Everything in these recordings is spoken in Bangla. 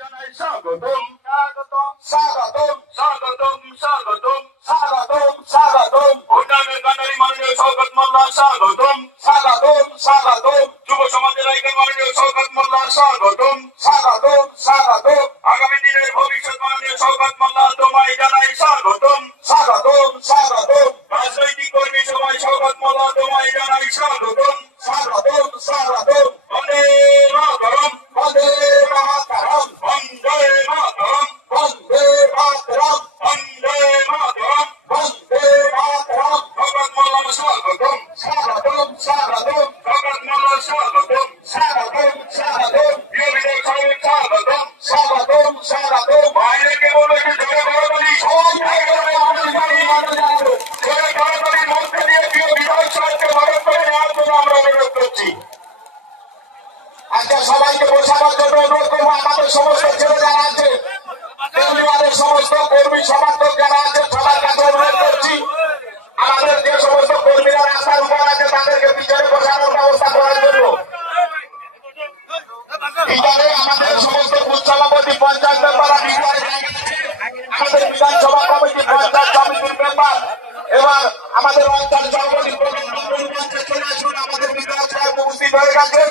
জানাই স্বাগতম স্বাগতম স্বাগতম স্বাগতম স্বাগতম স্বাগতম স্বাগতম ভুটানের কান্ডারি মাননীয় শওকত মোল্লা স্বাগতম স্বাগতম স্বাগতম যুব সমাজের আইকন মাননীয় শওকত মোল্লা স্বাগতম স্বাগতম স্বাগতম আগামী দিনের ভবিষ্যৎ মাননীয় শওকত মোল্লা তোমায় জানাই স্বাগতম স্বাগতম স্বাগতম রাজনৈতিক কর্মী সবাই শওকত মোল্লা তোমায় জানাই স্বাগতম স্বাগতম স্বাগতম বন্দে মাতরম বন্দে মাতরম বন্দে মাতরম বন্দে মাতরম বন্দে মাতরম বন্দে মাতরম শওকত মোল্লা স্বাগতম স্বাগতম স্বাগতম শওকত মোল্লা স্বাগতম স্বাগতম স্বাগতম প্রিয় বিধায়ক সাহেব স্বাগতম স্বাগতম স্বাগতম বাইরেকে বলে জোরে করতালি সবাই ভাইয়েরা আমাদের বাড়ি জোরে করতালির মধ্যে দিয়ে প্রিয় বিধায়ক সাহেবকে ভারত করে নেওয়ার জন্য আমরা অনুরোধ করছি। আজকে সবাইকে বসাবার জন্য অনুরোধ করবো। আমাদের সমস্ত ছেলে যারা আছে, পরিবারের সমস্ত কর্মী সমর্থক যারা আছে, সবার কাছে অনুরোধ করছি আমাদের যে সমস্ত কর্মীরা রাস্তার উপর আছে তাদেরকে পিছনে বসানোর ব্যবস্থা করার জন্য। ভিতরে আমাদের সমস্ত বুথ সভাপতি, পঞ্চায়েত মেম্বার, আমাদের বিধানসভা কমিটি, পঞ্চায়েত সমিতির মেম্বার এবং আমাদের অঞ্চল সভাপতি চলে আসুন। আমাদের বিধায়ক সাহেব উপস্থিত হয়ে গেছেন।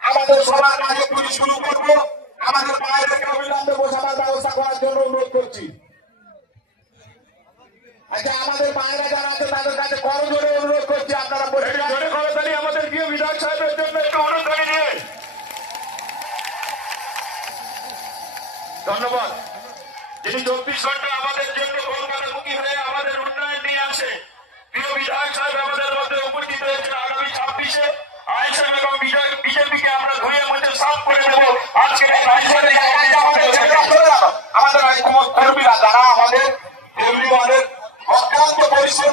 আমাদের সবার কাজে পুলিশ শুরু করবো। আমাদের বাইরে অবিলম্বে বসানোর ব্যবস্থা করার জন্য অনুরোধ করছি। আচ্ছা, আমাদের বাইরে যারা আছে তাদের কাছে করো জোরে অনুরোধ করছি, আপনারা জোরে করতালি আমাদের প্রিয় বিধায়ক সাহেবের জন্য একটু অনুরোধ করে দিয়ে ধন্যবাদ। যিনি 24 ঘন্টা আমাদের জন্য কলকাতামুখী হয়ে আমাদের উন্নয়ন নিয়ে আসে প্রিয় বিধায়ক সাহেব আমাদের মধ্যে উপস্থিত হয়েছে। আগামী 26-এ আইএসএফ এবং বিজেপিকে আমরা ধুয়ে মধ্যে সাফ করে দেবো। আজকে আমাদের কর্মীরা যারা আমাদের অক্লান্ত পরিশ্রম